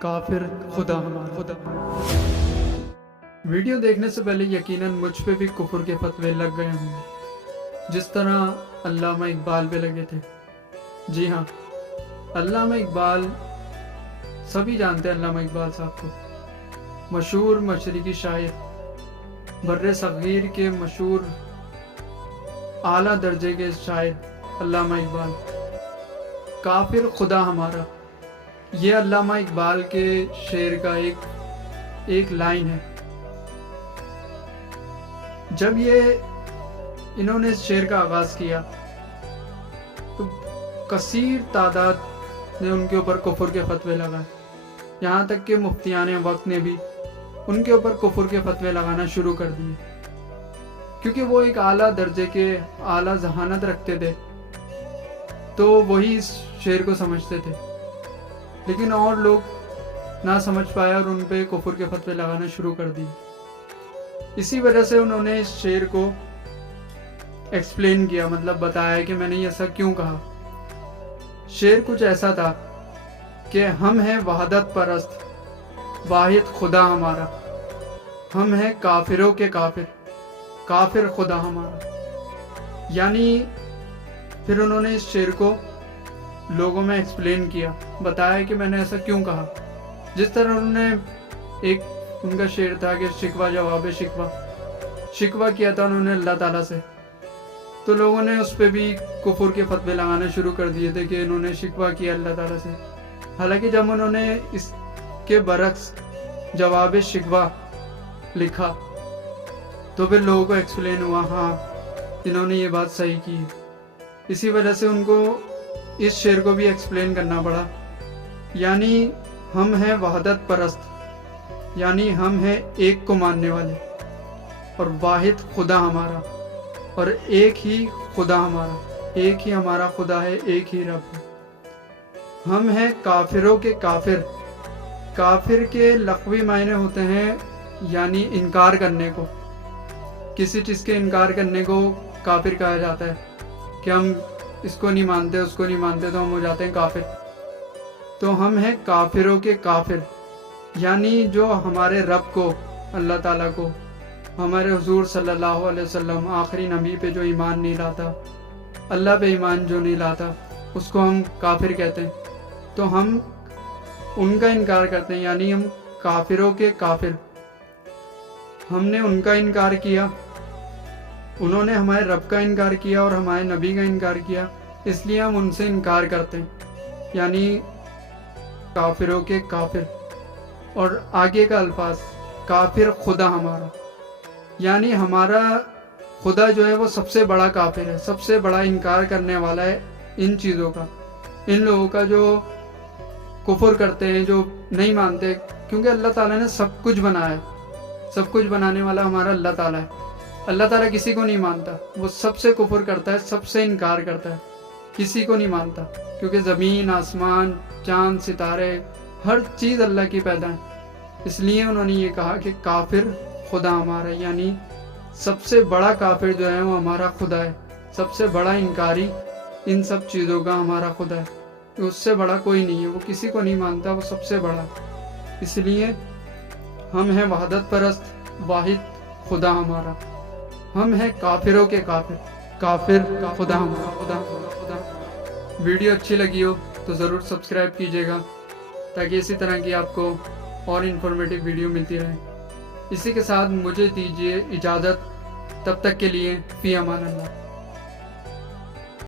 کافر خدا ہمارا۔ ویڈیو دیکھنے سے پہلے یقیناً مجھ پہ بھی کفر کے فتوے لگ گئے ہوں گے، جس طرح علامہ اقبال پہ لگے تھے۔ جی ہاں، علامہ اقبال، سبھی جانتے ہیں علامہ اقبال صاحب کو، مشہور مشرقی شاعر، بر صغیر کے مشہور اعلیٰ درجے کے شاعر علامہ اقبال۔ کافر خدا ہمارا، یہ علامہ اقبال کے شعر کا ایک لائن ہے۔ جب انہوں نے اس شعر کا آغاز کیا تو کثیر تعداد نے ان کے اوپر کفر کے فتوے لگائے، یہاں تک کہ مفتیان وقت نے بھی ان کے اوپر کفر کے فتوے لگانا شروع کر دیے، کیونکہ وہ ایک اعلیٰ درجے کے اعلیٰ ذہانت رکھتے تھے، تو وہی اس شعر کو سمجھتے تھے، لیکن اور لوگ نہ سمجھ پائے اور ان پہ کفر کے فتوے لگانا شروع کر دیے۔ اسی وجہ سے انہوں نے اس شعر کو ایکسپلین کیا، مطلب بتایا کہ میں نے ایسا کیوں کہا۔ شعر کچھ ایسا تھا کہ ہم ہیں وحدت پرست، واحد خدا ہمارا، ہم ہیں کافروں کے کافر، کافر خدا ہمارا۔ یعنی پھر انہوں نے اس شعر کو لوگوں میں ایکسپلین کیا، بتایا کہ میں نے ایسا کیوں کہا۔ جس طرح انہوں نے ایک ان کا شعر تھا کہ شکوہ جواب شکوہ کیا تھا انہوں نے اللہ تعالیٰ سے، تو لوگوں نے اس پہ بھی کفر کے فتوے لگانا شروع کر دیے تھے کہ انہوں نے شکوہ کیا اللہ تعالیٰ سے۔ حالانکہ جب انہوں نے اس کے برعکس جواب شکوہ لکھا تو پھر لوگوں کو ایکسپلین ہوا، ہاں انہوں نے یہ بات صحیح کی ہے۔ اسی وجہ سے ان کو اس شعر کو بھی ایکسپلین کرنا پڑا۔ یعنی ہم ہیں وحدت پرست، یعنی ہم ہیں ایک کو ماننے والے، اور واحد خدا ہمارا، اور ایک ہی خدا ہمارا، ایک ہی ہمارا خدا ہے، ایک ہی رب ہے۔ ہم ہیں کافروں کے کافر۔ کافر کے لغوی معنی ہوتے ہیں یعنی انکار کرنے کو، کسی چیز کے انکار کرنے کو کافر کہا جاتا ہے، کہ ہم اس کو نہیں مانتے، اس کو نہیں مانتے تو ہم ہو جاتے ہیں کافر۔ تو ہم ہیں کافروں کے کافر، یعنی جو ہمارے رب کو، اللہ تعالیٰ کو، ہمارے حضور صلی اللہ علیہ وسلم آخری نبی پہ جو ایمان نہیں لاتا، اللہ پہ ایمان جو نہیں لاتا، اس کو ہم کافر کہتے ہیں۔ تو ہم ان کا انکار کرتے ہیں، یعنی ہم کافروں کے کافر۔ ہم نے ان کا انکار کیا، انہوں نے ہمارے رب کا انکار کیا اور ہمارے نبی کا انکار کیا، اس لیے ہم ان سے انکار کرتے ہیں، یعنی کافروں کے کافر۔ اور آگے کا الفاظ کافر خدا ہمارا، یعنی ہمارا خدا جو ہے وہ سب سے بڑا کافر ہے، سب سے بڑا انکار کرنے والا ہے ان چیزوں کا، ان لوگوں کا جو کفر کرتے ہیں، جو نہیں مانتے، کیونکہ اللہ تعالیٰ نے سب کچھ بنایا ہے، سب کچھ بنانے والا ہمارا اللہ تعالیٰ ہے۔ اللہ تعالیٰ کسی کو نہیں مانتا، وہ سب سے کفر کرتا ہے، سب سے انکار کرتا ہے، کسی کو نہیں مانتا، کیونکہ زمین، آسمان، چاند، ستارے، ہر چیز اللہ کی پیدا ہے۔ اس لیے انہوں نے یہ کہا کہ کافر خدا ہمارا، یعنی سب سے بڑا کافر جو ہے وہ ہمارا خدا ہے، سب سے بڑا انکاری ان سب چیزوں کا ہمارا خدا ہے، اس سے بڑا کوئی نہیں ہے، وہ کسی کو نہیں مانتا، وہ سب سے بڑا ہے۔ اس لیے ہم ہیں وحدت پرست، واحد خدا ہمارا، ہم ہیں کافروں کے کافر، کافر خدا ہمارا، خدا۔ ویڈیو اچھی لگی ہو تو ضرور سبسکرائب کیجیے گا، تاکہ اسی طرح کی آپ کو اور انفارمیٹیو ویڈیو ملتی رہے۔ اسی کے ساتھ مجھے دیجیے اجازت، تب تک کے لیے فی امان اللہ۔